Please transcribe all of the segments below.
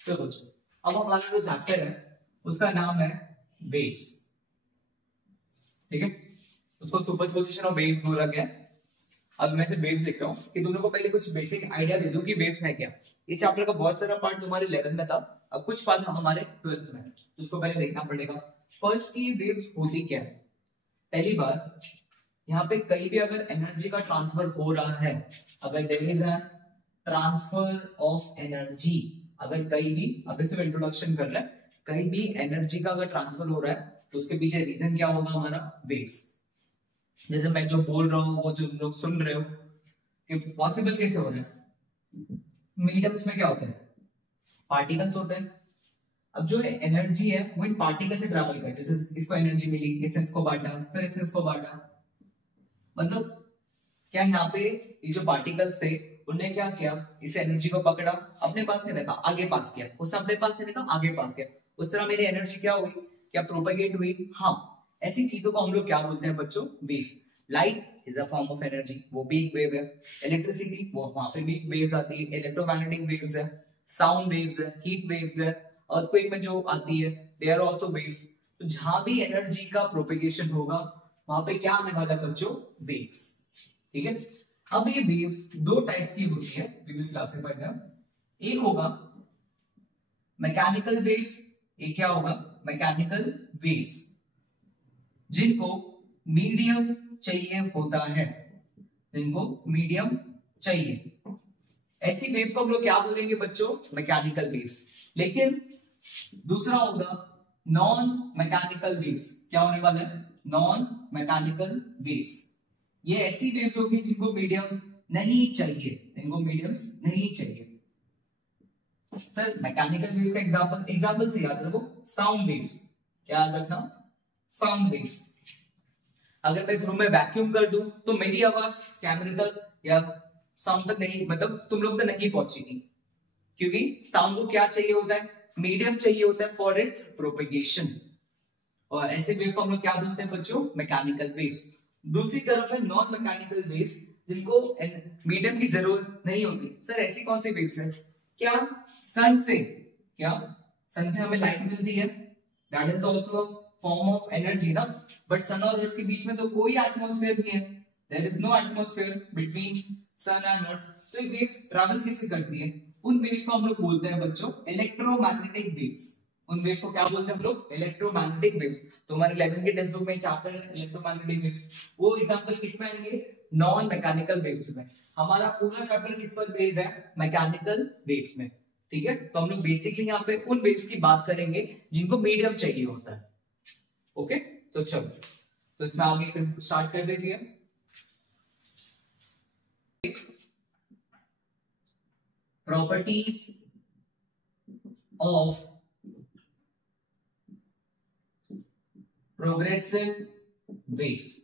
तो बच्चों अब हमारा जो चैप्टर है उसका नाम है वेव्स। ठीक है, उसको सुपरपोजिशन ऑफ वेव्स बोला गया। अब मैं सिर्फ वेव्स लिख रहा हूँ कि तुम लोग को पहले कुछ बेसिक आइडिया दे दूं कि वेव्स है क्या। ये चैप्टर का बहुत सारा पार्ट तुम्हारे 11th में था, अब कुछ पार्ट हमारे 12th में, तो उसको पहले देखना पड़ेगा। फर्स्ट की वेव्स होती क्या है। पहली बात, यहाँ पे कहीं भी अगर एनर्जी का ट्रांसफर हो रहा है, अगर there is a transfer of energy, अगर कहीं भी, अगर सिर्फ इंट्रोडक्शन कर रहे हैं, कहीं भी एनर्जी का अगर ट्रांसफर हो रहा है तो उसके पीछे रीजन क्या होगा हमारा, वेव्स। जैसे मैं जो बोल रहा हूँ वो जो लोग सुन रहे हो कि पॉसिबल कैसे हो रहा है। मीडियम्स में क्या होता है, पार्टिकल्स होते हैं। अब जो एनर्जी है वो इन पार्टिकल से ट्रैवल करती है। जैसे इसको एनर्जी मिली, इसने इसको बांटा, फिर इसने इसको बांटा। मतलब क्या यहाँ पे ये जो पार्टिकल्स थे उन्होंने क्या किया, इस एनर्जी को पकड़ा, अपने पास से रखा, आगे पास किया, उसने अपने पास से रखा, आगे पास किया। उस तरह मेरी एनर्जी क्या हुई, क्या प्रोपेगेट हुई। हाँ, ऐसी चीजों को हम लोग क्या बोलते हैं बच्चों, waves. Light is a form of energy, वो भी एक वेव है। इलेक्ट्रिसिटी, वो वहां पे भी वेव्स आती है, इलेक्ट्रोमैग्नेटिक वेव्स है, साउंड वेव्स है, हीट वेव्स है, अर्थक्वेक में जो आती है दे आर आल्सो वेव्स। तो जहां भी एनर्जी का प्रोपेगेशन होगा वहां पे क्या आने वाला है बच्चों, वेव्स। ठीक है, अब ये वेव्स दो टाइप्स की होती है, वी विल क्लासिफाई देम। एक होगा मैकेनिकल वेव्स, एक क्या होगा, मैकेनिकल वेव्स, जिनको मीडियम चाहिए होता है, जिनको मीडियम चाहिए। ऐसी वेव्स को हम लोग क्या बोलेंगे बच्चों, मैकेनिकल वेव्स। लेकिन दूसरा होगा नॉन मैकेनिकल वेव्स। क्या होने वाला है, नॉन मैकेनिकल वेव्स। ये ऐसी वेव्स होगी जिनको मीडियम नहीं चाहिए, इनको मीडियम्स नहीं चाहिए। सर मैकेनिकल वेव्स का एग्जांपल से याद रखो, साउंड वेव्स। क्या याद रखना, साउंड वेव्स। अगर मैं इस रूम में वैक्यूम कर दूं तो मेरी आवाज कैमरे तक या साउंड तक नहीं, मतलब तुम लोग तक नहीं पहुंचेगी, क्योंकि साउंड को क्या चाहिए होता है, मीडियम चाहिए होता है फॉर इट्स प्रोपेगेशन। और ऐसे वेव्स को हम लोग क्या बोलते हैं बच्चों, मैकेनिकल वेव्स। दूसरी तरफ है नॉन मैकेनिकल वेव्स, जिनको मीडियम की जरूरत नहीं होती। सर ऐसी कौन सी वेव्स है, क्या सन से, क्या सन से हमें लाइट मिलती है, that is also form of energy ना। बट सन और अर्थ के बीच में तो कोई एटमॉस्फेयर नहीं है, there is no atmosphere between sun and earth. तो ये वेव्स ट्रैवल किससे करती है, उन वेव्स को हम लोग बोलते हैं बच्चों इलेक्ट्रोमैग्नेटिक वेव्स। उन वेव्स को क्या बोलते हैं हम लोग, इलेक्ट्रोमैग्नेटिक वेव्स। तुम्हारे 11th के टेक्स्ट बुक में चैप्टर है इलेक्ट्रोमैग्नेटिक वेव्स, वो एग्जांपल किसमें आएंगे, नॉन मैकेनिकल वेव्स में। हमारा पूरा चैप्टर किस पर बेस्ड है, मैकेनिकल वेव्स में। ठीक है, तो हम लोग बेसिकली यहाँ पे उन वेव्स की बात करेंगे जिनको मीडियम चाहिए होता है। ओके, तो चलो, तो इसमें आगे फिर स्टार्ट कर देती है। Properties of progressive waves.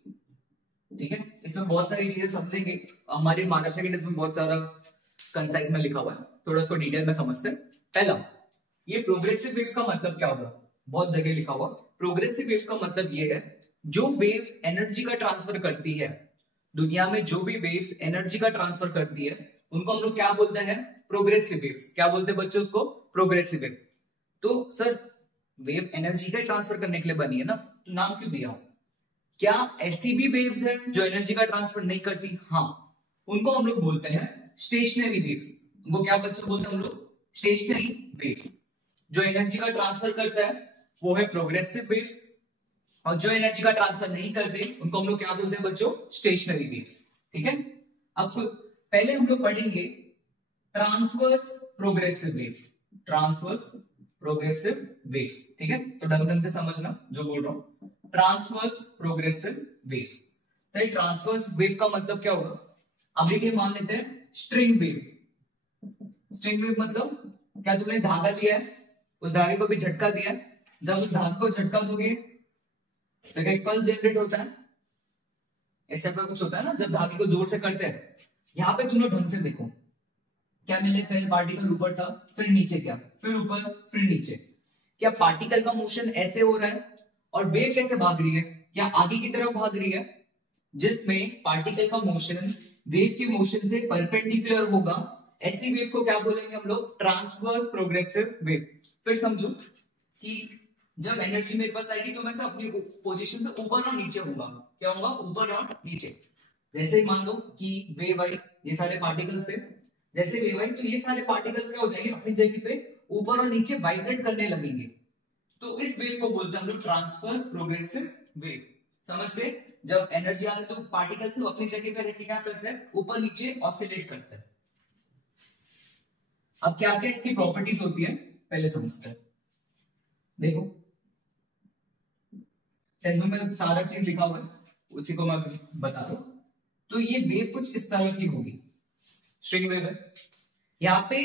ठीक है, इसमें बहुत सारी चीजें समझेंगे। हमारे महाराष्ट्र के टेस्ट में बहुत सारा कंसाइज में लिखा हुआ है, थोड़ा उसको डिटेल में समझते हैं। पहला, ये प्रोग्रेसिव वेव्स का मतलब क्या होगा, बहुत जगह लिखा हुआ। प्रोग्रेसिव वेव्स का मतलब ये है जो वेव एनर्जी का ट्रांसफर करती है, दुनिया में जो भी वेव्स एनर्जी का ट्रांसफर करती है उनको हम लोग क्या बोलते हैं, प्रोग्रेसिव वेव्स। क्या बोलते हैं बच्चों उसको, प्रोग्रेसिव वेव। तो सर वेव एनर्जी का ट्रांसफर करने के लिए बनी है ना, तो नाम क्यों दिया। क्या ऐसी भी वेव्स है जो एनर्जी का ट्रांसफर नहीं करती, हाँ, उनको हम लोग बोलते हैं स्टेशनरी वेव्स। उनको क्या बच्चों बोलते हैं हम लोग, स्टेशनरी वेव्स। जो एनर्जी का ट्रांसफर करता है वो है प्रोग्रेसिव वेव्स, और जो एनर्जी का ट्रांसफर नहीं करते उनको हम लोग क्या बोलते हैं बच्चों, स्टेशनरी वेव्स। ठीक है, अब पहले हम लोग पढ़ेंगे transverse progressive wave, transverse progressive waves. ठीक है, तो ढंग से समझना जो बोल रहा हूं, ट्रांसवर्स प्रोग्रेसिव वेव्स। सही, ट्रांसवर्स वेव का मतलब क्या होगा, अभी के मान लेते हैं स्ट्रिंग वेव। स्ट्रिंग वेव मतलब क्या, तुमने धागा लिया है, उस धागे को भी झटका दिया है, जब उस धागे को झटका दोगे तो क्या पल्स जनरेट होता है, ऐसा कुछ होता है ना जब धागे को जोर से करते हैं। यहाँ पे तुम लोग ढंग से देखो, क्या मैंने पहले पार्टिकल ऊपर था, फिर नीचे गया, फिर ऊपर, फिर नीचे। क्या पार्टिकल का मोशन ऐसे हो रहा है, और वेव कैसे भाग रही है, क्या आगे की तरफ भाग रही है, जिसमें पार्टिकल का मोशन वेव के मोशन से परपेंडिकुलर होगा, ऐसी वेव्स को क्या बोलेंगे हम लोग? Transverse progressive wave. फिर समझो कि जब एनर्जी मेरे पास आएगी तो मैं अपनी पोजीशन से ऊपर और नीचे होऊंगा। क्या होगा? ऊपर और नीचे। जैसे मान लो कि वेव आई, ये सारे पार्टिकल्स थे, जैसे वेव आई तो ये सारे पार्टिकल्स क्या हो जाएंगे? अपनी जगह पे ऊपर और नीचे वाइब्रेट करने लगेंगे। तो इस वेव को बोलते हैं हम लोग ट्रांसवर्स प्रोग्रेसिव वेव। समझ गए? जब एनर्जी आती है तो पार्टिकल्स अपनी जगह पे रह के क्या करते हैं? ऊपर नीचे ऑसिलेट करते हैं। अब क्या क्या इसकी प्रॉपर्टीज होती है पहले समझते हैं। देखो टेक्स्ट में सारा चीज लिखा हुआ है, उसी को मैं बता रहा हूं। तो ये वेव कुछ इस तरह की होगी, स्ट्रिंग वेव है। यहाँ पे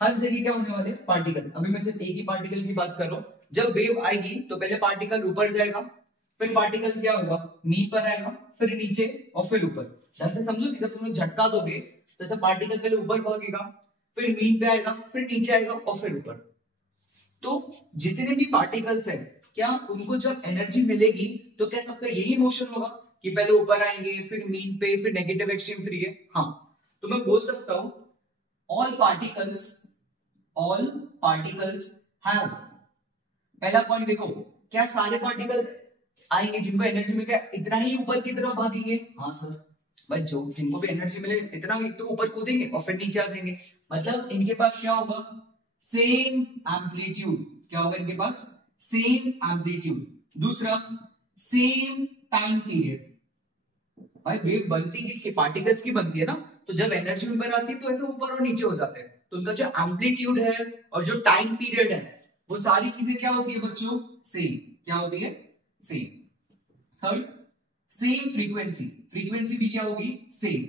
हर जगह क्या होने वाले? पार्टिकल्स। अभी मैं सिर्फ एक ही पार्टिकल की बात कर रहा हूं। जब वेव आएगी तो पहले पार्टिकल ऊपर जाएगा, फिर पार्टिकल क्या होगा? नी पर आएगा, फिर नीचे और फिर ऊपर। ढंग से समझो कि जब तुम झटका दोगे तो ऐसा पार्टिकल पहले ऊपर भागेगा, फिर मीन पे आएगा, फिर नीचे आएगा और फिर ऊपर। तो जितने भी पार्टिकल्स हैं, क्या उनको जब एनर्जी मिलेगी तो क्या सबका यही मोशन होगा कि पहले ऊपर आएंगे, फिर मीन पे, फिर नेगेटिव एक्सट्रीम फ्री है? हाँ। तो मैं बोल सकता हूं ऑल पार्टिकल्स हैव। पहला पॉइंट देखो, क्या सारे पार्टिकल आएंगे जिनको एनर्जी मिल गया इतना ही ऊपर की तरफ भागेंगे? हाँ सर। बस जो जिनको भी एनर्जी मिले इतना ही तो ऊपर कूदेंगे और फिर नीचे आ जाएंगे। मतलब इनके पास क्या होगा? Same amplitude. क्या होगा इनके पास? Same amplitude. दूसरा, सेम टाइम पीरियड। भाई वेव बनती किसकी? पार्टिकल्स की बनती है ना। तो जब एनर्जी ऊपर आती है तो ऐसे ऊपर और नीचे हो जाते हैं। तो उनका जो एम्पलीट्यूड है और जो टाइम पीरियड है वो सारी चीजें क्या होती है बच्चों? सेम। क्या होती है? Same. Third, same frequency. Frequency भी क्या होगी? सेम।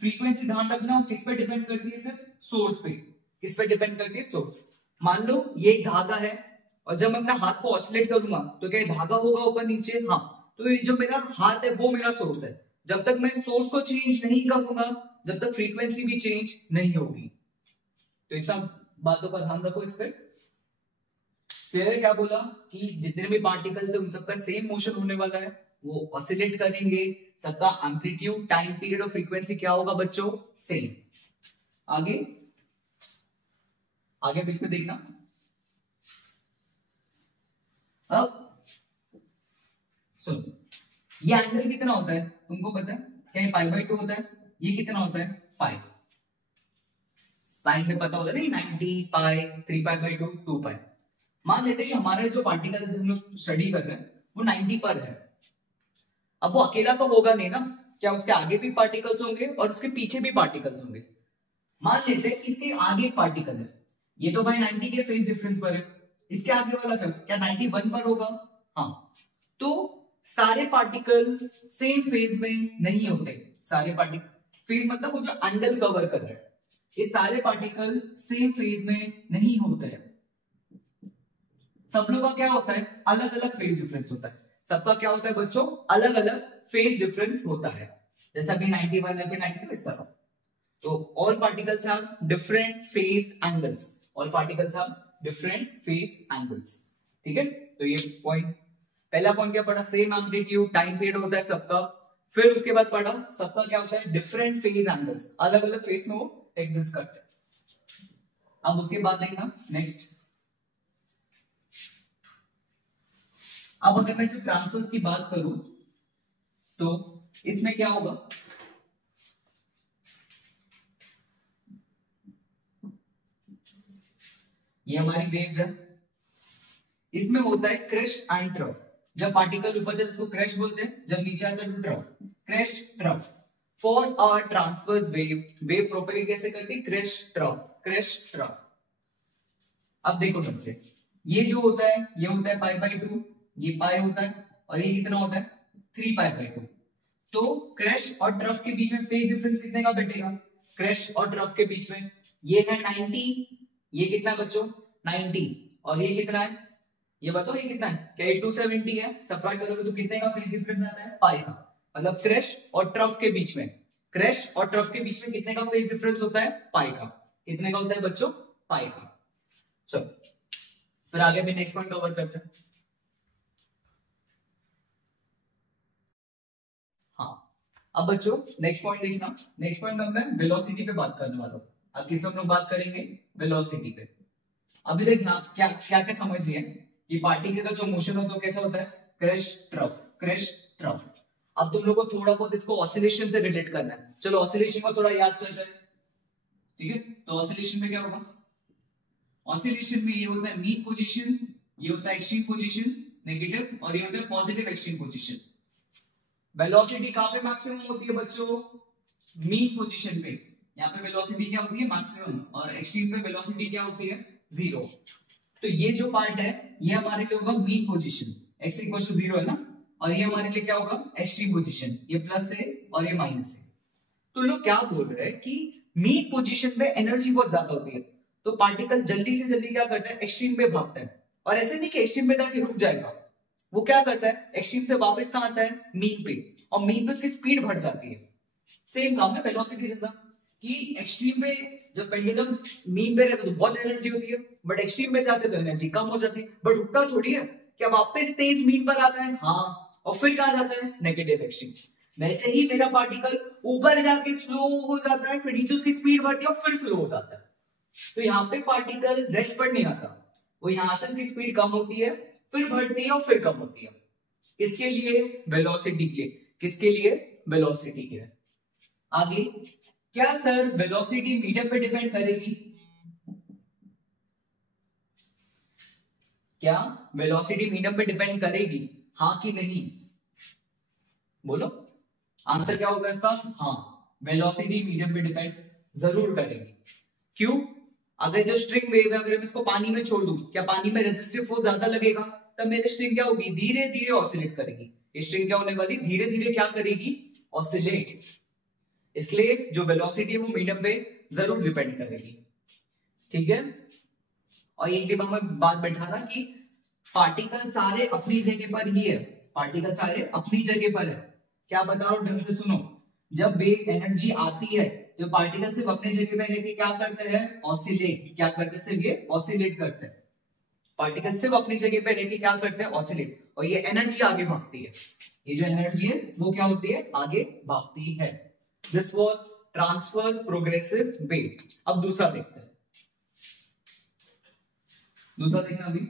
फ्रीक्वेंसी ध्यान रखना किस पे डिपेंड करती है? सिर्फ सोर्स पे। किस पे डिपेंड करती है? सोर्स। मान लो ये एक धागा है और जब मैं अपना हाथ को ऑसिलेट करूंगा तो क्या धागा होगा ऊपर नीचे? हाँ। तो ये जो मेरा हाथ है वो मेरा सोर्स है। जब तक मैं सोर्स को चेंज नहीं करूंगा जब तक फ्रीक्वेंसी भी चेंज नहीं होगी। तो इतना बातों का ध्यान रखो इस पर। फिर क्या बोला कि जितने भी पार्टिकल्स है उन सबका सेम मोशन होने वाला है, वो ऑसिलेट करेंगे, सबका एम्पलीट्यूड, टाइम पीरियड और फ्रीक्वेंसी क्या होगा बच्चों? सेम। आगे आगे अब इसमें देखना। अब सुनो, ये एंगल कितना होता है तुमको पता है? क्या ये पाई बाई 2 होता है? ये कितना होता है? पाई। साइन में पता होता है ना, 90 पाई, 3 पाई बाई 2, 2 पाई। मान लेते हैं कि हमारे जो पार्टिकल्स हम लोग स्टडी कर रहे हैं वो 90 पर है। अब वो अकेला तो होगा नहीं ना, क्या उसके आगे भी पार्टिकल्स होंगे और उसके पीछे भी पार्टिकल्स होंगे। मान लेते हैं इसके आगे एक पार्टिकल है, ये तो भाई 90 के फेज डिफरेंस पर है। इसके आगे वाला क्या 91 पर होगा? हाँ। तो सारे पार्टिकल सेम फेज में नहीं होते। सारे पार्टिकल, फेज मतलब वो जो एंगल कवर कर रहे हैं, ये सारे पार्टिकल सेम फेज में नहीं होते हैं। सब लोगों का क्या होता है? अलग अलग फेज डिफरेंस होता है। सबका क्या होता है बच्चों? अलग अलग फेज डिफरेंस होता है। जैसा कि 91 है फिर 92 इस तरह। तो all particles have different phase angles। all particles have different phase angles। ठीक है? तो ये पॉइंट, पहला पॉइंट क्या पढ़ा? सेम एम्पलीट्यूड, टाइम पीरियड होता है सबका। फिर उसके बाद पढ़ा सबका क्या होता है? डिफरेंट फेज एंगल्स, अलग अलग फेज में वो एग्जिस्ट करते हैं। अब उसके बाद देखना नेक्स्ट। अब अगर मैं सिर्फ ट्रांसफर की बात करूं तो इसमें क्या होगा? ये हमारी वेव्स है, इसमें होता है क्रश एंड ट्रफ। जब पार्टिकल ऊपर जाए उसको क्रश बोलते हैं, जब नीचे आता है तो trough. Crush trough. For a transverse wave, wave propagate कैसे करती है? Crush trough, crush trough. अब देखो ढंग से, ये जो होता है ये होता है पाई बाई 2, ये पाई होता है और ये कितना होता है? 3 पाई बाई 2। तो क्रश और ट्रफ के बीच में फेज डिफरेंस कितने का बैठेगा? क्रश और ट्रफ के बीच में ये है 90, ये कितना है बच्चों? 90। और ये कितना है? ये बताओ ये कितना है? क्या ये 270 है? सबट्रैक्ट करोगे तो कितने का फेज डिफरेंस आता है? पाई का। मतलब क्रश और ट्रफ के बीच में, क्रश और ट्रफ के बीच में कितने का फेज डिफरेंस होता है? पाई का। कितने का होता है बच्चों? पाई का। चलो फिर आगे भी नेक्स्ट पॉइंट कवर करते हैं। हाँ, अब बच्चों नेक्स्ट पॉइंट देखना, नेक्स्ट पॉइंट में मैं वेलोसिटी पे बात करने वाला हूँ। अब किस हम लोग बात करेंगे, वेलोसिटी पे। अभी देखना क्या क्या क्या समझ लिया कि पार्टिकल का जो मोशन होता है कैसा होता है, क्रेस्ट ट्रफ, क्रेस्ट ट्रफ। अब तुम लोग को थोड़ा बहुत इसको ऑसिलेशन से रिलेट करना है, चलो ऑसिलेशन को थोड़ा याद करते हैं, ठीक है। तो ऑसिलेशन में क्या होगा, ऑसिलेशन में ये होता है मीन पोजीशन, ये होता है एक्सट्रीम पोजीशन नेगेटिव, और ये होता है पॉजिटिव एक्सट्रीम पोजीशन। वेलोसिटी कहां पे मैक्सिमम होती है बच्चों, मीन पोजीशन पे। यहाँ पे वेलोसिटी क्या होती है, मैक्सिमम, और एक्सट्रीम पे वेलोसिटी क्या होती है, 0। तो ये जो पार्ट है ये हमारे लिए होगा mean position, x equal to 0 है ना, और ये हमारे लिए क्या होगा, एक्सट्रीम पोजीशन, ये प्लस है और ये माइनस है। तो लोग क्या बोल रहे हैं कि मीन पोजीशन में एनर्जी बहुत ज्यादा होती है, तो पार्टिकल जल्दी से जल्दी क्या करता है, एक्सट्रीम में भागता है। और ऐसे नहीं कि एक्सट्रीम में जाके रुक जाएगा, वो क्या करता है, एक्सट्रीम से वापस कहां आता है, मीन पे, और मीन पे उसकी स्पीड बढ़ जाती है। सेम काम है वेलोसिटी जैसा, कि एक्सट्रीम पे जब पेंडुलम मीन पे रहता है तो बहुत एनर्जी होती है, बट एक्सट्रीम में जाते तो एनर्जी कम हो जाती है, बट रुकता थोड़ी है, क्या वापस तेज मीन पर आता है, हाँ, और फिर कहां जाता है, नेगेटिव एक्सट्रीम। वैसे ही मेरा पार्टिकल ऊपर जाके स्लो हो जाता है, फिर नीचे उसकी स्पीड बढ़ती है और फिर स्लो हो जाता है। तो यहाँ पे पार्टिकल रेस्ट पर नहीं आता, वो यहां से उसकी स्पीड कम होती है, फिर बढ़ती है और फिर कम होती है। किसके लिए, वेलोसिटी के लिए। किसके लिए, वेलोसिटी के लिए। आगे, क्या सर वेलोसिटी मीडियम पे डिपेंड करेगी, क्या वेलोसिटी मीडियम पे डिपेंड करेगी, हाँ कि नहीं, बोलो आंसर क्या होगा इसका, हाँ, वेलोसिटी मीडियम पे डिपेंड जरूर करेगी। क्यों, अगर जो स्ट्रिंग वेव है अगर मैं इसको पानी में छोड़ दूं, क्या पानी में रेजिस्टिव फोर्स ज्यादा लगेगा, तब मेरी स्ट्रिंग क्या होगी, धीरे धीरे ऑसिलेट करेगी। ये स्ट्रिंग क्या होने वाली, धीरे धीरे क्या करेगी, ऑसिलेट। इसलिए जो वेलोसिटी है वो मीडियम पे जरूर डिपेंड करेगी, ठीक है। और एक दिमाग में बात बैठाना कि पार्टिकल सारे अपनी जगह पर ही है, पार्टिकल सारे अपनी जगह पर है। क्या बता रहा हूं, ढंग से सुनो। जब वेव एनर्जी आती है तो पार्टिकल सिर्फ अपनी जगह पर रहकर क्या करते हैं, ऑसिलेट। क्या करते हैं, सिर्फ ये ऑसिलेट करते हैं। पार्टिकल सिर्फ अपनी जगह पे रहकर क्या करते हैं, ऑसिलेट, और ये एनर्जी आगे भागती है। ये जो एनर्जी है वो क्या होती है, आगे भागती है। This was transverse progressive wave. अब दूसरा देखते हैं, दूसरा देखना अभी।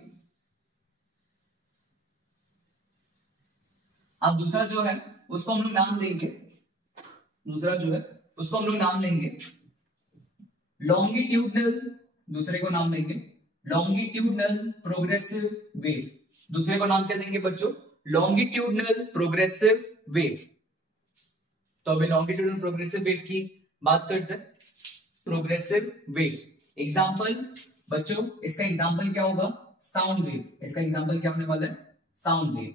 अब दूसरा जो है उसको हम लोग नाम देंगे, दूसरा जो है उसको हम लोग नाम लेंगे लॉन्गिट्यूडनल, दूसरे को नाम देंगे लॉन्गिट्यूडनल प्रोग्रेसिव वेव। दूसरे को नाम क्या देंगे बच्चों, लॉन्गिट्यूडनल प्रोग्रेसिव वेव। तो अभी लॉन्गिट्यूडनल प्रोग्रेसिव वेव की बात करते हैं। प्रोग्रेसिव वेव एग्जांपल बच्चों, इसका एग्जांपल क्या होगा, साउंड वेव। इसका एग्जांपल क्या होने वाला है, साउंड वेव।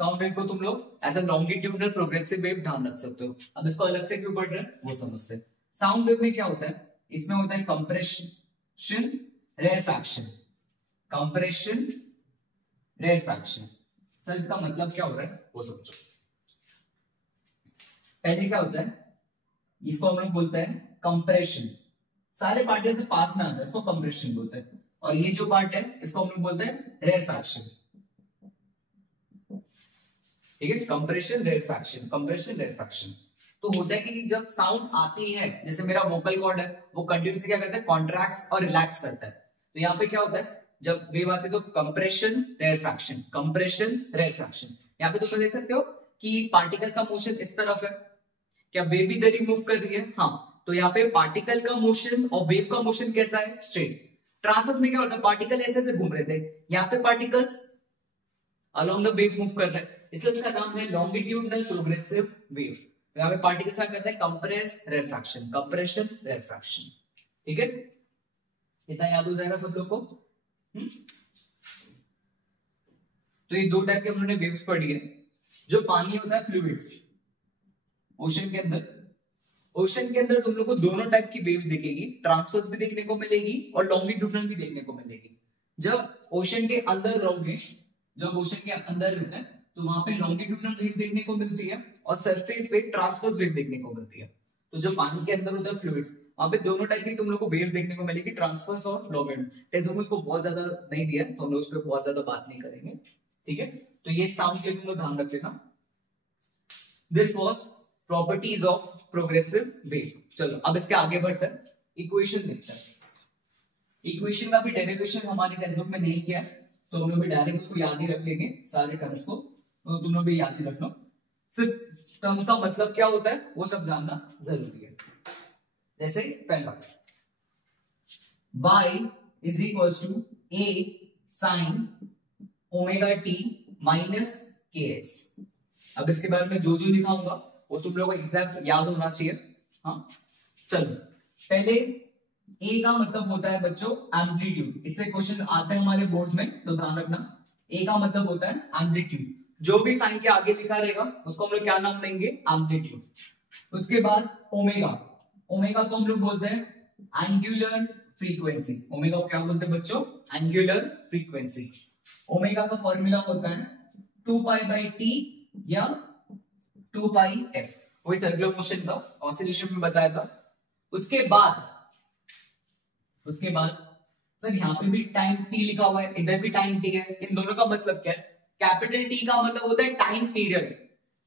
साउंड वेव को तुम लोग as a longitudinal progressive wave ध्यान रख सकते हो। अब इसको अलग से क्यों पढ़ रहे हैं वो समझते हैं। साउंड वेव में क्या होता है, इसमें होता है कंप्रेशन रेरफैक्शन, कंप्रेशन रेरफैक्शन। सर इसका मतलब क्या हो रहा है वो समझो। पहले क्या होता है, इसको हम लोग बोलते हैं कंप्रेशन, सारे पार्टिकल से पास में आ जाए इसको कंप्रेशन बोलते हैं। और ये जो पार्ट है इसको हम लोग बोलते हैं रेरफैक्शन, ठीक है। Compression rarefaction, compression rarefaction. तो होता है कि जब साउंड आती है, जैसे मेरा वोकल कॉर्ड है वो कंटिन्यूसली क्या करता है, कॉन्ट्रैक्ट्स और रिलैक्स करता है। तो यहाँ पे क्या होता है, जब वेव आती है तो कंप्रेशन रेरफैक्शन, कंप्रेशन रेरफैक्शन। यहाँ पे तुम देख सकते हो कि पार्टिकल्स का मोशन इस तरफ है, क्या वेव भी इधर ही मूव कर रही है, हाँ। तो यहाँ पे पार्टिकल का मोशन और वेव का मोशन कैसा है, स्ट्रेट। ट्रांसवर्स में क्या होता है, पार्टिकल ऐसे ऐसे घूम रहे थे, यहाँ पे particles along the wave move कर रहे हैं, इसलिए उसका नाम है लॉन्गिट्यूडनल प्रोग्रेसिव वेव। यहाँ पे पार्टिकल्स क्या करते हैं, कंप्रेस रेरफैक्शन, कंप्रेशन रेरफैक्शन, ठीक है। इतना याद हो जाएगा सब लोग को। तो ये दो टाइप के हम लोगों ने वेव्स पढ़ी है। जो पानी होता है फ्लूइड्स, ओशन के अंदर, ओशन के अंदर तुम लोग को दोनों टाइप की वेव्स दिखेगी, ट्रांसवर्स भी देखने को मिलेगी और लॉन्गिट्यूडनल भी देखने को मिलेगी। जब ओशन के अंदर रहोगे, जब ओशन के अंदर रहते हैं तो वहां पे लॉन्गिट्यूडनल वेव्स देखने को मिलती है और सरफेस पे ट्रांसवर्स वेव देखने को मिलती है। तो जो पानी के अंदर होता है फ्लूइड्स, वहां पे दोनों टाइप की तुम लोग को वेव्स देखने को मिलेगी, ट्रांसवर्स और लॉन्गिट्यूडनल। टेक्स्ट में उसको बहुत ज्यादा नहीं दिया तो हम लोग उस पर बहुत ज्यादा बात नहीं करेंगे, ठीक है। तो ये साउंड के तुम लोग ध्यान रख लेना। This was properties of progressive wave. चलो अब इसके आगे बढ़ते हैं, इक्वेशन देखते हैं। इक्वेशन का भी डेरिवेशन हमारे टेक्स्ट बुक में नहीं किया है, तो हम लोग भी डायरेक्ट उसको याद ही रख लेंगे सारे टर्म्स को, तो तुम लोग भी याद ही रख लो। सिर्फ टर्म्स का मतलब क्या होता है वो सब जानना जरूरी है। जैसे पहला y is equal to a sine omega t minus k x. अब इसके बारे में जो लिखाऊंगा वो तुम लोगों को एग्जैक्ट याद होना चाहिए। हाँ चलो, पहले ए का मतलब होता है बच्चों एम्पलीट्यूड। इससे क्वेश्चन आते हैं हमारे बोर्ड में, तो ध्यान रखना। ए का मतलब होता है एम्पलीट्यूड। जो भी साइन के आगे लिखा रहेगा उसको हम लोग क्या नाम देंगे, एम्पलीट्यूड। उसके बाद ओमेगा, ओमेगा को हम लोग बोलते हैं एंगुलर फ्रीक्वेंसी। ओमेगा को क्या बोलते हैं बच्चों, एंगुलर फ्रीक्वेंसी। ओमेगा का फॉर्मूला होता है 2π/t या 2πf, वही सर्कुलर मोशन का ऑसिलेशन में बताया था। उसके बाद सर यहाँ पे भी टाइम t लिखा हुआ है, इधर भी टाइम t है। इन दोनों का मतलब क्या है, कैपिटल T का मतलब होता है टाइम पीरियड।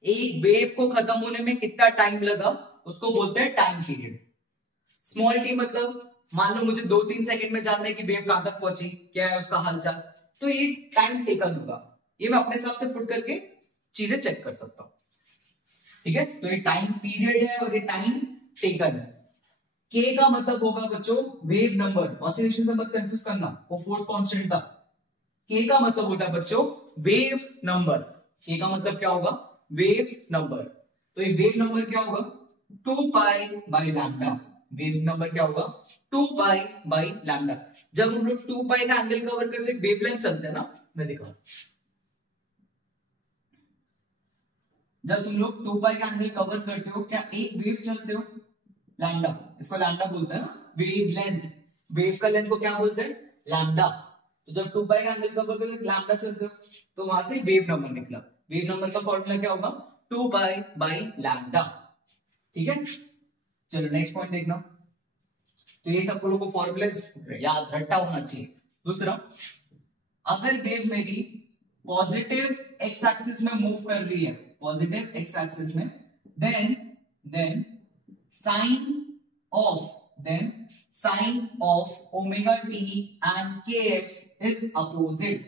एक वेव को खत्म होने में कितना टाइम लगा उसको बोलते हैं टाइम पीरियड। स्मॉल t मतलब मान लो मुझे 2-3 सेकंड में जानना है कि वेव कहां तक पहुंची, क्या है उसका हालचाल, तो ये टाइम टेकन होगा। ये मैं अपने हिसाब से पुट करके चीजें चेक कर सकता हूं, ठीक है। तो ये टाइम पीरियड है और ये टाइम टेकन है। K का मतलब होगा बच्चों वेव नंबर, ऑसिलेशन से मत कंफ्यूज करना, वो फोर्स कांस्टेंट था। K का मतलब होता है बच्चों वेव नंबर। K का मतलब क्या होगा, वेव नंबर। तो ये वेव नंबर क्या होगा, 2π/λ। वेव नंबर क्या होगा, 2π/λ। जब हम लोग 2π का एंगल कवर करते हैं, वेवलेंथ चलते हैं ना, मैं दिखाऊं। जब तुम लोग 2π का एंगल कवर करते हो, क्या एक वेव चलते हो, लैम्डा, इसको लैम्डा बोलते हैं ना, वेव लेंथ। वेव का लेंथ को क्या बोलते हैं, लैम्डा। तो जब 2π का एंगल कवर करते हैं लैम्डा चलते हो, तो वहां से वेव नंबर निकला। वेव नंबर का फॉर्मूला क्या होगा, 2π/λ, ठीक है। चलो नेक्स्ट पॉइंट देखना। तो ये सब लोगों को फॉर्मूले याद रट्टा होना चाहिए। दूसरा, अगर वेव मेरी पॉजिटिव एक्स एक्सिस में मूव कर रही है, पॉजिटिव एक्स एक्सिस में, then sign of omega t and kx is opposite.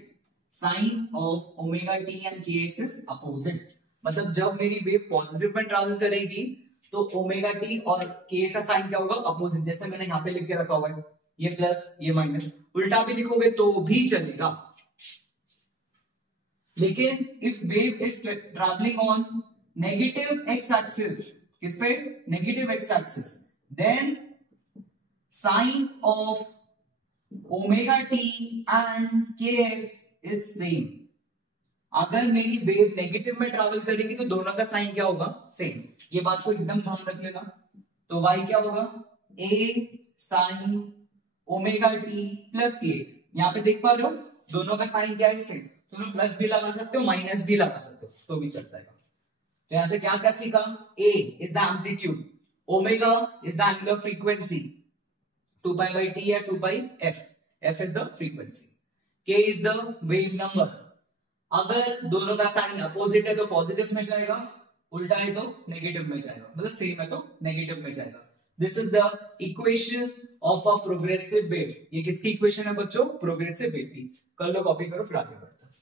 Sign of omega t and kx is opposite. मतलब जब मेरी वेव पॉजिटिव में ट्रैवल करेगी तो ओमेगा टी और के का साइन क्या होगा, अपोजिट। जैसे मैंने यहाँ पे लिख के रखा हुआ है, ये प्लस ये माइनस, उल्टा भी लिखोगे तो भी चलेगा। लेकिन if wave is travelling on negative x axis, किस पे, negative x axis, then sine of omega t and kx is same. अगर मेरी वेव नेगेटिव में ट्रैवल करेगी तो दोनों का साइन क्या होगा, सेम। ये बात को एकदम ध्यान रख लेना। तो y क्या होगा, a sine omega T plus kx। यहाँ पे देख पा रहे हो दोनों का साइन क्या है, सेम। तुम प्लस भी लगा सकते हो, माइनस भी लगा सकते हो, तो भी चल जाएगा। तो यहां से क्या क्या सीखा, a is the amplitude, omega is the angular frequency, 2π/t या 2πf, f is the frequency, k is the wave number. अगर दोनों का साइन अपोजिट है तो पॉजिटिव में जाएगा, उल्टा है तो नेगेटिव में जाएगा, मतलब सेम है तो नेगेटिव में जाएगा। This is the equation of a progressive wave. ये किसकी इक्वेशन है बच्चों, प्रोग्रेसिव वेव की। कर लो, कॉपी करो, फिर आगे बढ़ते हैं।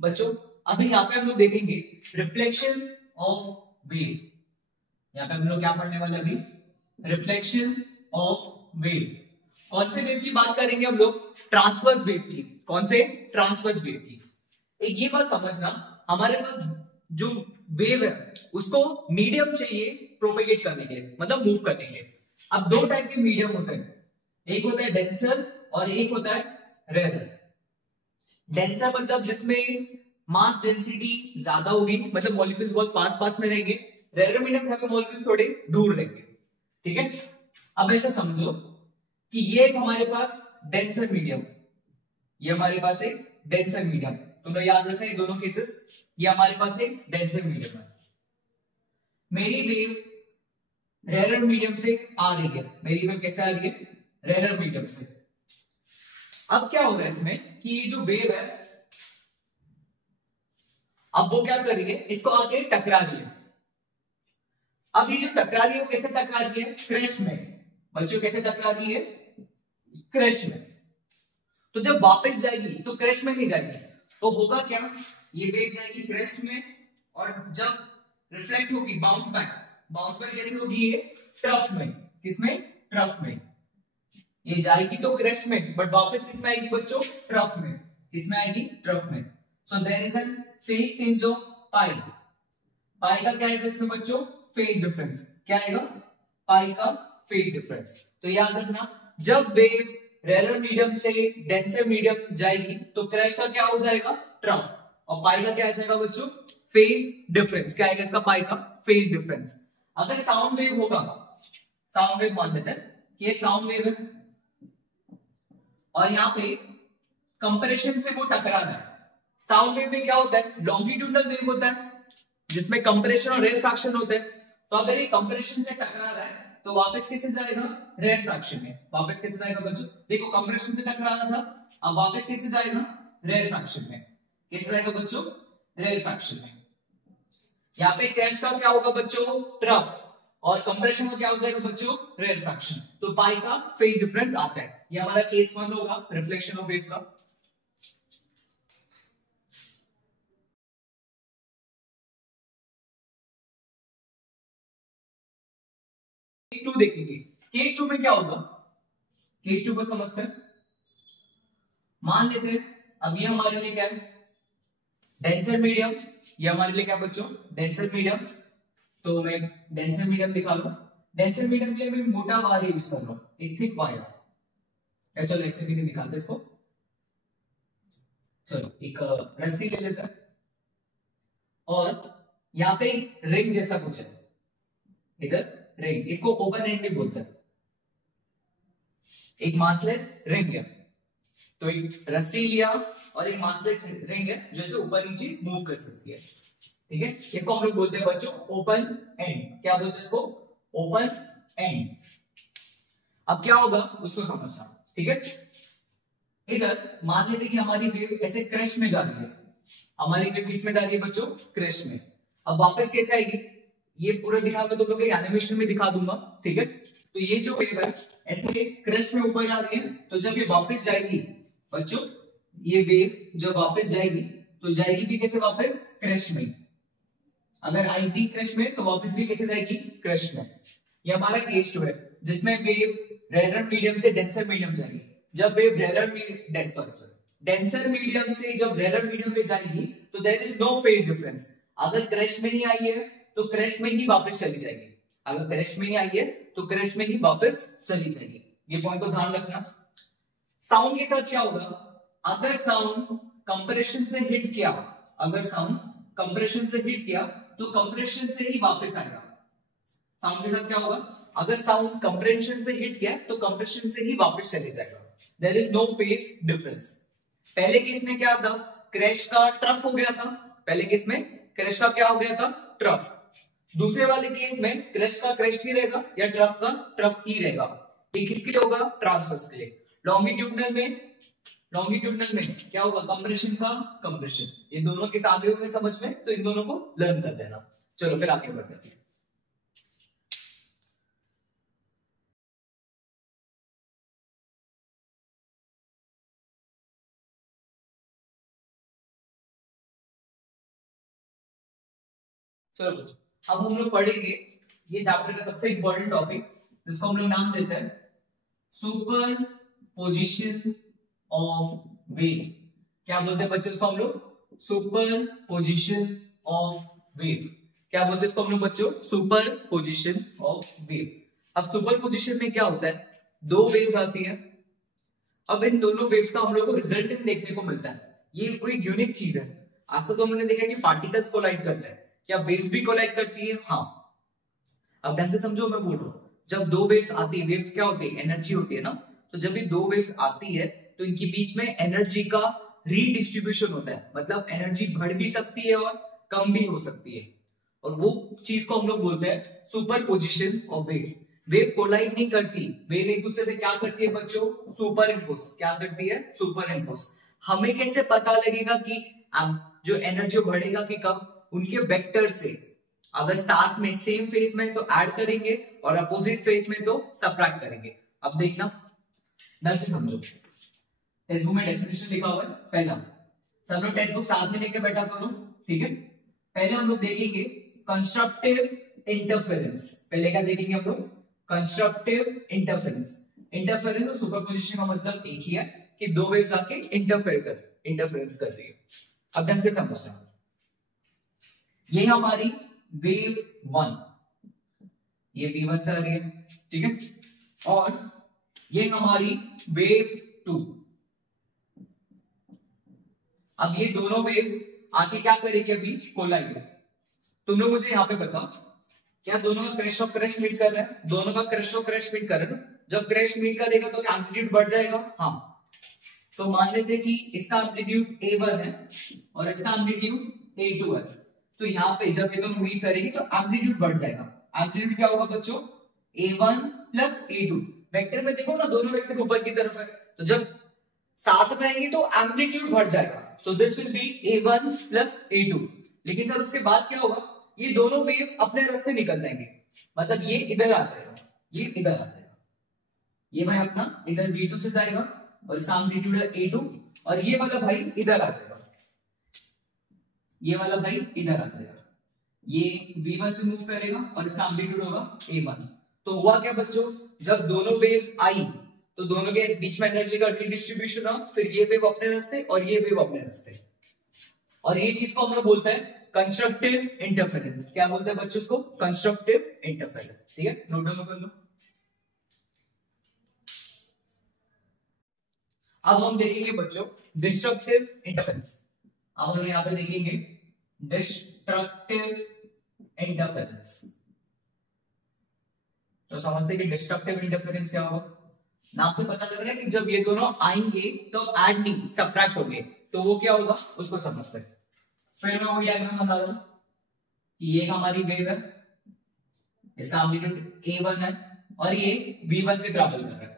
बच्चों अभी यहाँ पे हम लोग देखेंगे रिफ्लेक्शन ऑफ वेव। यहाँ पे हम लोग क्या पढ़ने वाले अभी, रिफ्लेक्शन ऑफ वेव। कौन से वेव की बात करेंगे हम लोग, ट्रांसवर्स वेव की। कौन से, ट्रांसवर्स वेव की। एक ये बात समझना, हमारे पास जो वेव है उसको मीडियम चाहिए प्रोपेगेट करने के लिए, मतलब मूव करने के लिए। अब दो टाइप के मीडियम होते हैं, एक होता है डेंसर और एक होता है रेयर। डेंसर मतलब जिसमें मास डेंसिटी ज्यादा होगी, मतलब मॉलिक्यूल्स बहुत पास पास में रहेंगे। रेयर मीडियम जहां पे मॉलिक्यूल्स थोड़े दूर रहेंगे, ठीक है। अब ऐसा समझो कि ये हमारे पास डेंसर मीडियम, ये हमारे पास एक डेंसर मीडियम। तुमने याद रखना ये दोनों केसेस, ये हमारे पास एक डेंसर मीडियम है। मेरी वेव रेयर मीडियम से आ रही है, मेरी वेव कैसे आ रही है, रेयर मीडियम से। अब क्या हो रहा है इसमें कि ये जो वेव है अब वो क्या कर रही है, इसको आके टकरा रही है। अब ये जो टकरा रही है वो कैसे टकरा रही है, क्रैश में। बच्चों कैसे टकरा रही है, क्रैश में। तो जब वापस जाएगी तो क्रैश में नहीं जाएगी, तो होगा क्या, ये वेव जाएगी क्रैश में, और जब रिफ्लेक्ट होगी बाउंस बैक कैसे होगी, ये ट्रफ में। किसमें, ट्रफ में। ये जाएगी तो क्रैश में, बट वापस किसमें आएगी बच्चों, ट्रफ में। किसमें आएगी, ट्रफ में। So there is an phase change of pi. Pi का क्या आएगा इसमें बच्चों, फेज डिफरेंस। क्या आएगा, पाई का फेज डिफरेंस। तो याद रखना, जब वेव रेयर मीडियम से डेंसर मीडियम जाएगी तो क्रैश का क्या हो जाएगा, ट्रफ, और पाई का क्या आ जाएगा बच्चों, फेज डिफरेंस। क्या आएगा इसका, पाई का फेज डिफरेंस। अगर साउंड वेव होगा, साउंड वेव मान लेते हैं कि ये साउंड वेव है और यहाँ पे कंप्रेशन से वो टकरा रहा है। साउंड वेव में क्या होता है, लॉन्गिट्यूडनल वेव होता है जिसमें कंप्रेशन और रेफ्रैक्शन होते हैं। तो अगर ये कंप्रेशन से टकरा रहा है तो वापस कैसे जाएगा, रेफ्रैक्शन में। वापस कैसे जाएगा बच्चों, देखो कंप्रेशन से टकरा रहा था, अब वापस कैसे जाएगा, रेफ्रैक्शन में। कैसे जाएगा बच्चों, रेफ्रैक्शन में। यहाँ पे क्रैश का क्या होगा बच्चों, ट्रफ, और कंप्रेशन का क्या हो जाएगा बच्चों, रेफ्रैक्शन। तो पाई का फेज डिफरेंस आता है। ये हमारा केस 1 होगा रिफ्लेक्शन ऑफ वेव का। केस 2 देखेंगे। केस 2 में क्या होगा, केस 2 को समझते हैं। मान लेते हैं अब ये हमारे लिए क्या है, डेंसर मीडियम। ये हमारे लिए क्या बच्चों, डेंसर मीडियम। तो मैं डेंसर मीडियम दिखा लूं। डेंसर मीडियम के लिए मैं मोटा वायर यूज कर रहा हूं, एक थिक वायर। या चलो ऐसे भी नहीं दिखाते इसको, चलो एक रस्सी ले लेते हैं, और यहाँ पे रिंग जैसा कुछ है, इधर रिंग, इसको ओपन एंड भी बोलते हैं। एक मासलेस रिंग है, तो एक रस्सी लिया और एक मासलेस रिंग है जो इसे ऊपर नीचे मूव कर सकती है। ठीक है, इसको हम लोग बोलते हैं बच्चों ओपन एंड। क्या बोलते हैं इसको, ओपन एंड। अब क्या होगा उसको समझना, ठीक है। इधर मान लेते कि हमारी वेव ऐसे क्रैश में जा रही है। हमारी वेव किस में जा रही है बच्चों, क्रैश में। अब वापस कैसे आएगी, ये पूरा दिखा मैं तुम लोग के एनिमेशन में दिखा दूंगा, ठीक है। तो ये जो वेव है ऐसे क्रैश में ऊपर जा रही है, तो जब ये वापस जाएगी बच्चों, ये वेव जब वापस जाएगी तो जाएगी भी कैसे, वापस क्रैश में। अगर आई थी क्रैश में तो वापस भी कैसे जाएगी, क्रैश में। ये हमारा केस 2 है जिसमें वेव रेयर मीडियम से डेंसर मीडियम जाएगी। जब वेव डेंसर मीडियम से जब रेयर मीडियम में जाएगी तो there is no phase difference. अगर क्रैश में ही आई है तो क्रैश में ही वापस चली जाएगी। अगर क्रैश में ही आई है तो क्रैश में ही वापस चली जाएगी। ये पॉइंट को ध्यान रखना। साउंड के साथ क्या होगा, अगर साउंड कंप्रेशन से हिट किया, अगर साउंड कंप्रेशन से हिट किया तो कंप्रेशन से ही वापस आएगा। साउंड के साथ क्या होगा, अगर साउंड कंप्रेशन से हिट किया तो कंप्रेशन से ही वापस चले जाएगा। There is no phase difference. पहले केस में क्या था, क्रैश का ट्रफ हो गया था। पहले केस में क्रैश का क्या हो गया था, ट्रफ। दूसरे वाले केस में क्रैश का क्रैश ही रहेगा या ट्रफ का ट्रफ ही रहेगा। ये किसके लिए होगा, ट्रांसवर्स के लिए। लॉन्गिट्यूडनल में क्या होगा, कंप्रेशन का कंप्रेशन। ये दोनों के साथ में समझ में, तो इन दोनों को लर्न कर देना। चलो फिर आगे बढ़ते हैं। चलो अब हम लोग पढ़ेंगे ये चैप्टर का सबसे इंपॉर्टेंट टॉपिक, जिसको हम लोग नाम देते हैं सुपर पोजिशन ऑफ वेव। क्या बोलते हैं बच्चों इसको हम लोग, सुपर पोजिशन ऑफ वेव। क्या बोलते हैं इसको हम लोग बच्चों, सुपर पोजिशन ऑफ वेव। अब सुपर पोजिशन में क्या होता है, दो वेव्स आती है। अब इन दोनों वेव्स का हम लोग को रिजल्टेंट देखने को मिलता है। ये कोई यूनिक चीज है। आज तक तो हमने देखा कि पार्टिकल्स कोलाइड करते हैं, क्या वेव्स भी कोलाइड करती है, हाँ। अब ढंग से समझो मैं बोल रहा हूं, जब दो वेव्स आती है, वेव्स क्या होती है, एनर्जी होती है ना। तो जब ये दो वेव्स आती है तो इनके बीच में एनर्जी का रीडिस्ट्रीब्यूशन होता है। मतलब एनर्जी बढ़ भी सकती है और कम भी हो सकती है, और वो चीज को हम लोग बोलते हैं superposition of wave. Wave collide नहीं करती, वेव एक दूसरे से क्या करती है बच्चों, सुपर इम्पोज। क्या करती है, सुपर इम्पोज। हमें कैसे पता लगेगा कि जो एनर्जी बढ़ेगा कि कब, उनके वेक्टर से अगर साथ में सेम फेज में तो ऐड करेंगे और अपोजिट फेज में तो सबट्रैक्ट करेंगे। अब देखना ध्यान से समझो, टेक्स्ट बुक में डेफिनेशन लिखा हुआ है। पहला, सब लोग टेक्स्ट बुक साथ में लेके बैठा करो, ठीक है। पहले हम लोग देखेंगे कंस्ट्रक्टिव इंटरफेरेंस। पहले क्या देखेंगे हम लोग, कंस्ट्रक्टिव इंटरफेरेंस। इंटरफेरेंस और सुपरपोजिशन का मतलब एक ही है कि दो वेव्स आके इंटरफेरेंस कर रही है। अब ढंग से समझना, ये हमारी वेव 1, ये V1 से आ रही है, ठीक है, और ये हमारी वेव 2। अब ये दोनों वेव्स आके क्या करेगी, अभी कोलाइड। तुम लोग मुझे यहाँ पे बताओ, क्या दोनों का क्रैश ऑफ क्रैश मीट कर रहा है? दोनों का क्रैश ऑफ क्रैश मीट कर रहा है। जब क्रैश मीट करेगा तो एम्पलीट्यूड बढ़ जाएगा। हाँ, तो मान लेते कि इसका एम्पलीट्यूड A1 है और इसका एम्पलीट्यूड A2 है। तो यहाँ पे जब ये दोनों मीट करेंगे तो एम्पलीट्यूड बढ़ जाएगा। एम्पलीट्यूड क्या होगा बच्चों, A1 प्लस A2। वेक्टर में देखो ना, दोनों वेक्टर ऊपर की तरफ है, तो जब साथ में आएंगे तो एम्पलीट्यूड बढ़ जाएगा। तो this will be A1 plus A2। लेकिन सर उसके बाद क्या होगा, ये दोनों वेव्स अपने रास्ते निकल जाएंगे। मतलब ये इधर आ जाएगा, ये इधर आ जाएगा, ये भाई अपना इधर V2 से जाएगा और इसका एम्पलीट्यूड है A2, और ये वाला भाई इधर आ जाएगा, ये वाला भाई इधर आ जाएगा। ये V1 से मूव करेगा और इसका एम्पलीट्यूड होगा A1। तो हुआ क्या बच्चों, जब दोनों वेव्स आई तो दोनों के बीच में एनर्जी का रिडिस्ट्रीब्यूशन हुआ, फिर ये वेव अपने रास्ते और ये वेव अपने रास्ते। और ये चीज को हम लोग बोलते हैं कंस्ट्रक्टिव इंटरफेरेंस। क्या बोलते हैं बच्चों इसको, कंस्ट्रक्टिव इंटरफेरेंस, ठीक है, नोट डाउन कर लो। अब हम देखेंगे बच्चों डिस्ट्रक्टिव इंटरफेरेंस। अब हम यहाँ पे देखेंगे डिस्ट्रक्टिव इंटरफेरेंस। तो समझते हैं कि डिस्ट्रक्टिव इंटरफेरेंस क्या होगा। नाम से पता लग रहा है कि जब ये दोनों आएंगे तो ऐड नहीं सबट्रैक्ट होंगे, तो वो क्या होगा उसको समझते हैं। फिर मैं वही डायग्राम बता रहा हूं कि ये हमारी वेव है, इसका एम्पलीट्यूड A1 है और ये V1 से ट्रैवल कर रहा है।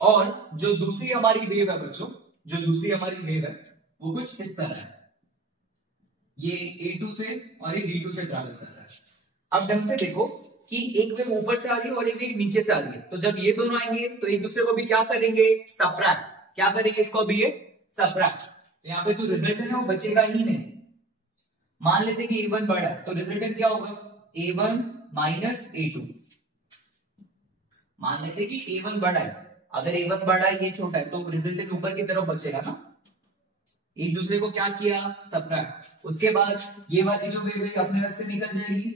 और जो दूसरी हमारी वेव है बच्चों, जो दूसरी हमारी वेव है वो कुछ इस तरह है, ये A2 से और ये V2 से ट्रैवल कर रहा है। अब ढंग से देखो कि एक वेव ऊपर से आ रही है और एक वेव नीचे से आ रही है, तो जब ये दोनों आएंगे तो एक दूसरे को भी क्या करेंगे, सबट्रैक्ट। क्या करेंगे इसको भी, ये सबट्रैक्ट। तो यहाँ पे जो रिजल्ट है वो बचेगा ही नहीं। मान लेते कि A1 बड़ा है तो रिजल्टेंट क्या होगा, A1 माइनस A2। मान लेते कि A1 बड़ा है, अगर A1 बड़ा है ये छोटा है तो रिजल्टेंट ऊपर की तरफ बचेगा ना। एक दूसरे को क्या किया, सबट्रैक्ट। उसके बाद ये वाली जो वेव है अपने रास्ते निकल जाएगी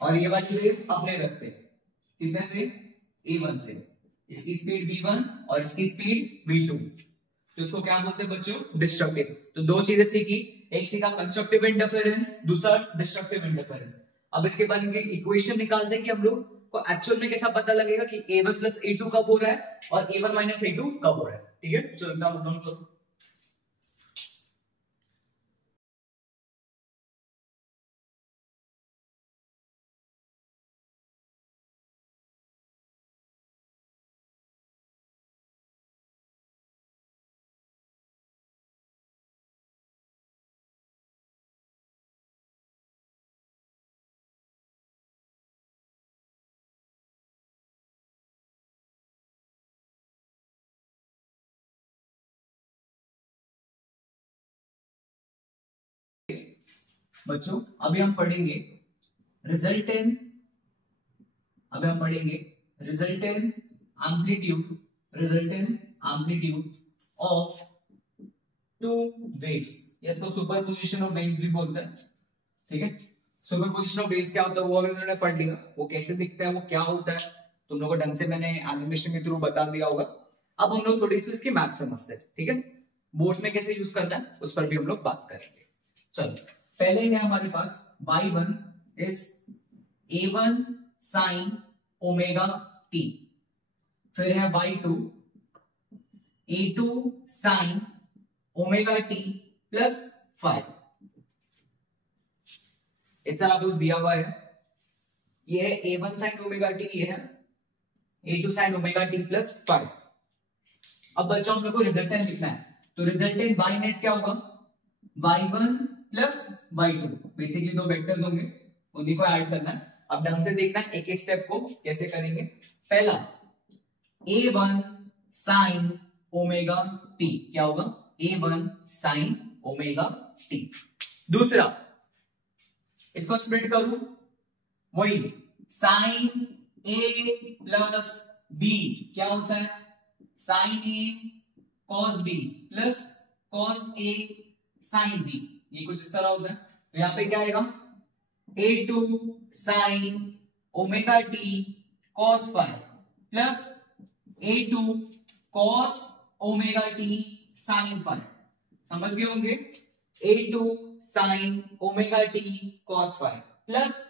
और ये वाली वेव अपने रास्ते, कितने से, A1 से। इसकी स्पीड V1 और इसकी स्पीड V2। तो इसको क्या बोलते हैं बच्चों, डिस्ट्रक्टिव। तो दो चीजें सीखी, एक सीखा कंस्ट्रक्टिव इंटरफेरेंस, दूसरा डिस्ट्रक्टिव इंटरफेरेंस। अब इसके बाद इनकी इक्वेशन निकालते हैं कि हम लोग को एक्चुअल में कैसा पता लगेगा कि A1 प्लस A2 कब हो रहा है और A1 माइनस A2 कब हो रहा है, ठीक है। चलो नोट डाउन करो। बच्चों अभी हम पढ़ेंगे रिजल्टेंट, अभी हम पढ़ेंगे resultant amplitude, resultant amplitude of two waves, या इसको सुपरपोजिशन ऑफ वेव्स भी बोलते हैं, ठीक है। सुपरपोजिशन ऑफ वेव्स क्या होता है वो अभी उन्होंने पढ़ लिया, वो कैसे दिखता है, वो क्या होता है, तुम लोगों को ढंग से मैंने एनिमेशन के थ्रू बता दिया होगा। अब हम लोग थोड़ी सी इसकी मैथ समझते हैं, ठीक है। बोर्ड में कैसे यूज करना है उस पर भी हम लोग बात करेंगे। चलो पहले है हमारे पास y1 is A1 sin omega t, फिर है y2 A2 sin omega t plus 5। इस तरह कुछ दिया हुआ है, ये है A1 sin ओमेगा t, ये है A2 sin omega t plus 5। अब बच्चों हम लोग को रिजल्टेंट लिखना है, तो रिजल्टेंट वाई नेट क्या होगा, y1 प्लस y2, बेसिकली दो वेक्टर्स होंगे, उन्हीं को ऐड करना है। अब ढंग से देखना एक एक स्टेप को कैसे करेंगे। पहला a1 sin ओमेगा t क्या होगा, a1 sin ओमेगा t। दूसरा इसको स्प्लिट करूं, वही sin a प्लस b क्या होता है, sin a cos b plus cos a sin b, ये कुछ इस तरह होता है। तो यहां पे क्या आएगा, a2 sin omega t cos phi plus a2 cos omega t sin phi। समझ गए होंगे, a2 sin omega t cos phi plus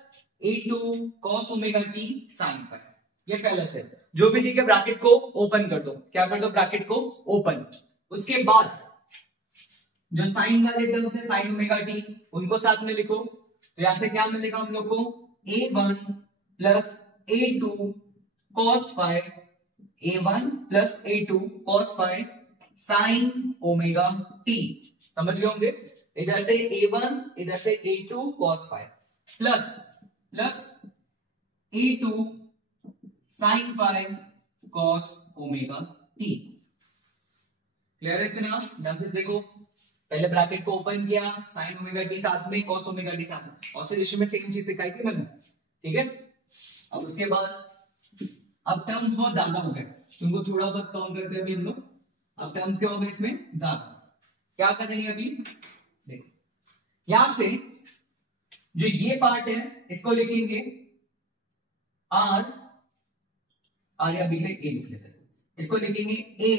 a2 cos omega t sin phi। ये पहला स्टेप। जो भी दिखे ब्रैकेट को ओपन कर दो, क्या कर दो, ब्रैकेट को ओपन। उसके बाद जो साइन वाले टर्म्स है साइन ओमेगा टी, उनको साथ में लिखो। तो यहां से क्या मिलेगा हम लोग को, a1 plus a2 cos phi, a1 plus a2 cos phi sin omega t। समझ गए होंगे, इधर से a1 इधर से a2 cos phi plus plus a2 sin phi cos omega t। Clear है इतना, ढंग से देखो। पहले ब्रैकेट को ओपन किया, sin ओमेगा टी साथ में, cos ओमेगा टी साथ में, ऑसिलेशन में सेम चीज सिखाई थी मैंने, ठीक है। अब उसके बाद अब टर्म्स बहुत ज्यादा हो गए, तुमको थोड़ा बहुत काउंट करते हैं अभी हम लोग। अब टर्म्स क्या हो गए इसमें ज्यादा, क्या करेंगे अभी देखो। यहां से जो ये पार्ट है इसको लिखेंगे आर, आर या बी है, ए लिख लेते हैं, इसको लिखेंगे ए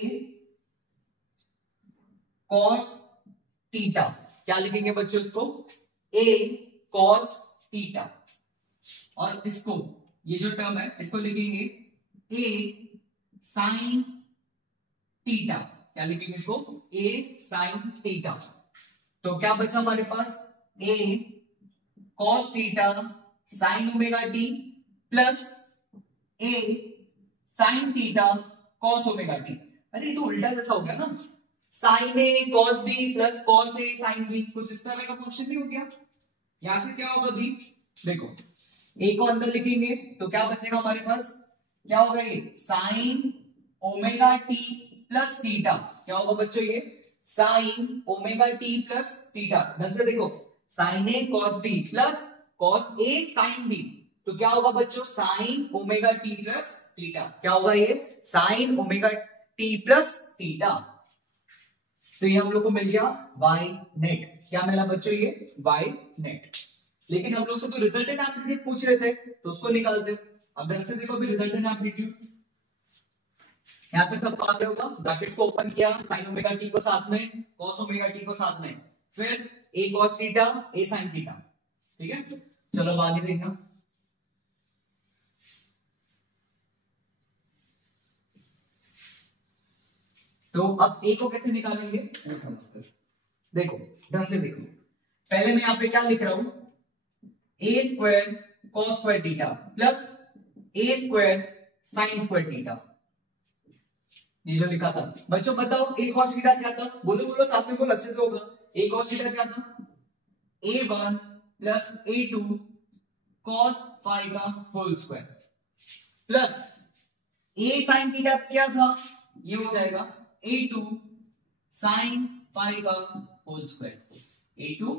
cos थीटा। क्या लिखेंगे बच्चों इसको, a cos थीटा। और इसको, ये जो टर्म है इसको लिखेंगे a sin थीटा। क्या लिखेंगे इसको, a sin थीटा। तो क्या बचा हमारे पास, a cos theta sin omega t plus a sin theta cos omega t। अरे ये तो उल्टा जैसा हो गया ना, sine a cos b plus cos a sin b, कुछ इस तरह का क्वेश्चन नहीं हो गया। यहां से क्या होगा भी, देखो a को अंदर लिखेंगे तो क्या बचेगा हमारे पास, क्या होगा ये sin omega t plus theta. क्या होगा बच्चों ये sin omega t plus theta. ढंग से देखो, sin a cos b plus cos a sin b, तो क्या होगा बच्चों sin omega t plus theta. क्या होगा ये sin omega t plus theta. तो ये हम लोग को मिल गया y नेट। क्या मिला बच्चों, ये y नेट। लेकिन हम लोग से तो रिजल्टेंट एम्पलीट्यूड पूछ रहे थे, तो उसको निकालते। अब ढंग से देखो भी रिजल्टेंट एम्पलीट्यूड, यहां तक सबको आगे होगा। ब्रैकेट्स को ओपन किया, sin ओमेगा t को साथ में, cos ओमेगा t को साथ में, फिर a cos theta a sin theta, ठीक है। चलो अब आगे देखना। तो अब a को कैसे निकालेंगे वो समझते हैं। देखो ध्यान से देखो, पहले मैं यहां पे क्या लिख रहा हूं, a square cos square theta plus a square sin square theta, ये जो लिखा था। बच्चों बताओ a cos थीटा क्या था, बोलो बोलो साथ में बोलो, अच्छे से होगा। a cos थीटा क्या था, a1 plus a2 cos phi का whole square plus a sin theta क्या था, ये हो जाएगा a2 sin phi का whole square, a2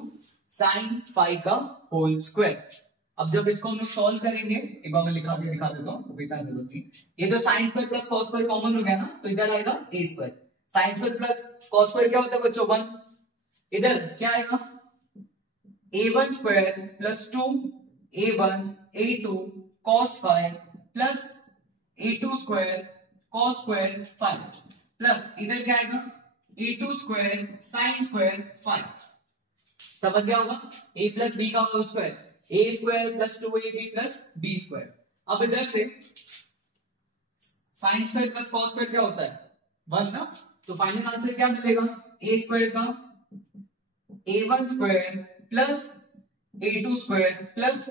sin phi का होल स्क्वायर। अब जब इसको हम लोग सॉल्व करेंगे, एक बार मैं लिखा के दिखा देता हूं, कोई जरूरत नहीं। ये तो sine square plus cos square common हो गया ना, तो इधर आएगा a square. Sine square plus cos square क्या होता है बच्चों, 1। इधर क्या आएगा, a1 square plus 2 a1 a2 cos phi plus a2 square cos square phi plus इधर क्या आएगा, a2 square sin square phi। समझ गया होगा, a प्लस b का whole square, a square plus 2ab plus b square. अब इधर से sin square plus cos square क्या होता है, 1 ना, तो फाइनल आंसर क्या मिलेगा, a स्क्वायर का a1 square plus a2 square plus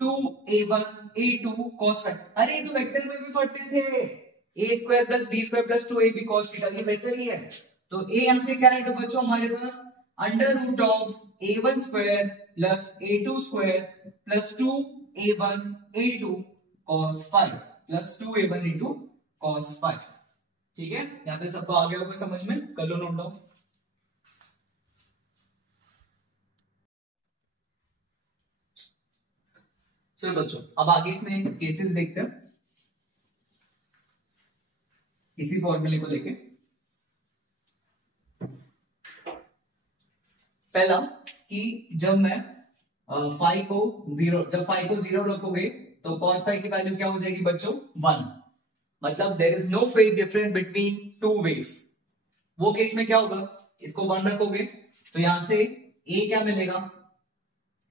2a1 a2 cos phi। अरे ये तो वेक्टर में भी पढ़ते थे, a square plus b square plus 2ab cos theta, ये वैसे ही है। तो a यहां से क्या आएगा बच्चों हमारे पास under root of a1 square plus a2 square plus 2a1 a2 cos 5 plus 2a1 a2 cos 5। ठीक है, यहां पे सबको आ गया होगा समझ में, कर लो नोट डाउन। चलो बच्चों अब आगे इसमें केसेस देखते हैं इसी फॉर्मूले को लेके। पहला कि जब मैं फाइव को जीरो रखोगे तो cos फाइव की वैल्यू क्या हो जाएगी बच्चों 1, मतलब there is no phase difference between two waves. वो केस में क्या होगा, इसको 1 रखोगे तो यहां से a क्या मिलेगा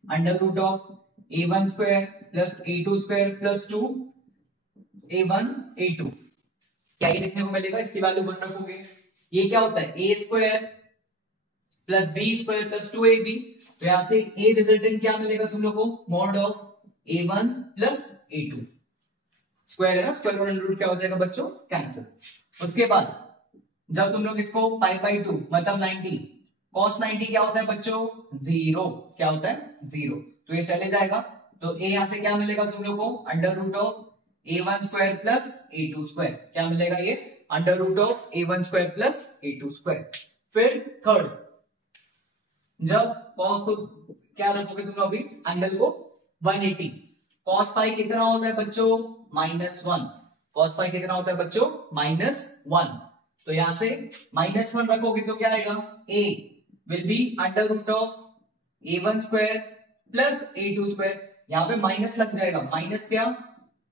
under root of a1 square plus a2 square plus 2a1 a2, क्या ये देखने को मिलेगा, इसकी वैल्यू 1 रखोगे। ये क्या होता है a square plus b square plus 2ab, तो यहां से a रिजल्टेंट क्या मिलेगा तुम लोगों को mod of a1 plus a2, square है ना, स्क्वायर और अंडर रूट क्या हो जाएगा बच्चों कैंसिल। उसके बाद जब तुम लोग इसको पाई बाई 2 मतलब 90, cos 90 क्या होता है बच्चों 0, क्या होता है 0, तो ये चले जाएगा। तो a यहां से क्या मिलेगा तुम लोग को under root of a1 square plus a2 square, क्या मिलेगा ये under root of a1 square plus a2 square. फिर थर्ड, जब cos को क्या रखोगे तुम लोग अभी एंगल को 180, cos फाइव कितना होता है बच्चों -1, cos फाइव कितना होता है बच्चों -1, तो यहां से -1 रखोगे तो क्या आएगा a will be under root of a1 square plus a2 square, यहां पे माइनस लग जाएगा, माइनस क्या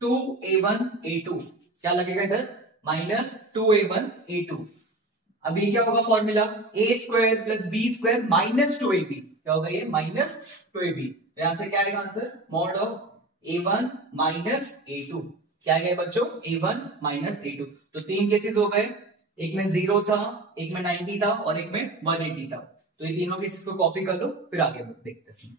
2a1 a2, क्या लगेगा इधर -2a1 a2। अभी क्या होगा formula a square plus b square minus 2ab, क्या होगा ये -2ab, तो यहां से क्या आएगा answer mod of a1 minus a2, क्या गया बच्चों a1 माइनस a2। तो 3 केसेस हो गए, एक में 0 था, एक में 90 था और एक में 180 था। तो ये तीनों केसेस को कॉपी कर लो फिर आगे देखते हैं।